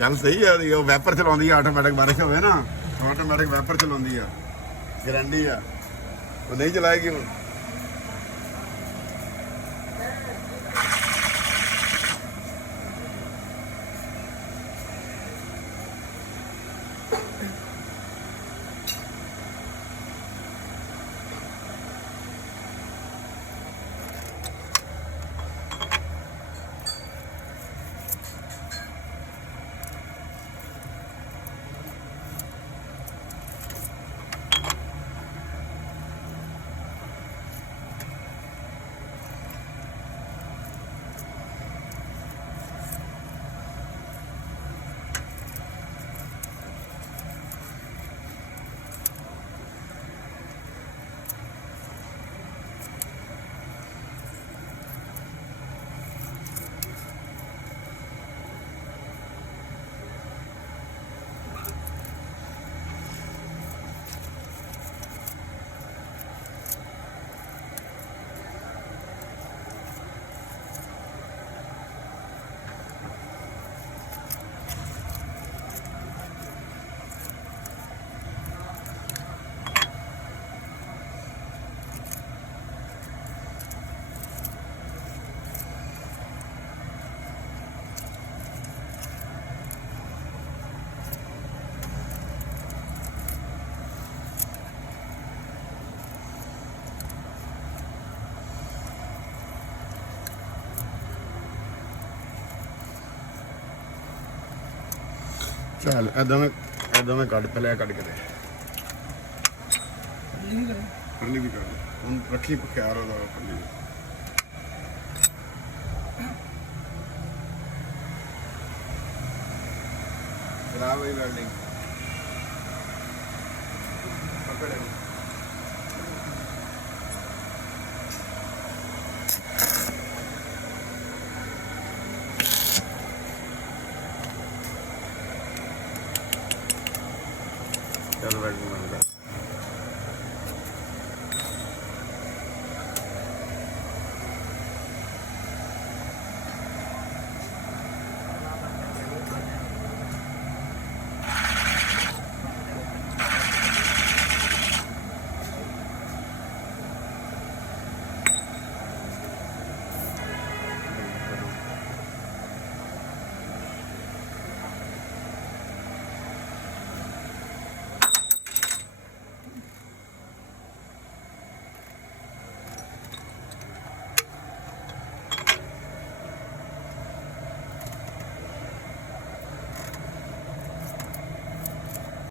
ਗੱਲ ਸਹੀ ਆ ਉਹਦੀ। ਉਹ ਵੈਪਰ ਚਲਾਉਂਦੀ ਆ, ਆਟੋਮੈਟਿਕ ਬਾਰਿਸ਼ ਹੋਵੇ ਨਾ, ਆਟੋਮੈਟਿਕ ਵੈਪਰ ਚਲਾਉਂਦੀ ਆ, ਗਰੰਟੀ ਆ। ਉਹ ਨਹੀਂ ਚਲਾਏਗੀ ਹੁਣ। ਚੱਲ ਏਦਾਂ ਮੈਂ ਕੱਢ ਪਹਿਲੇ ਕੱਢ ਕੇ ਦੇ। ਪਰਲੀ ਵੀ ਕੱਢ ਹੁਣ ਰੱਖੀ ਪਖਿਆਰ ਉਹਦਾ ਪਰਲੀ ਵੀ। ਚਲਾ ਬਈ ਵੈਲਡਿੰਗ ਪਕੜ ਇਹਨੂੰ। ਚੱਲ ਵੈਲਡਿੰਗ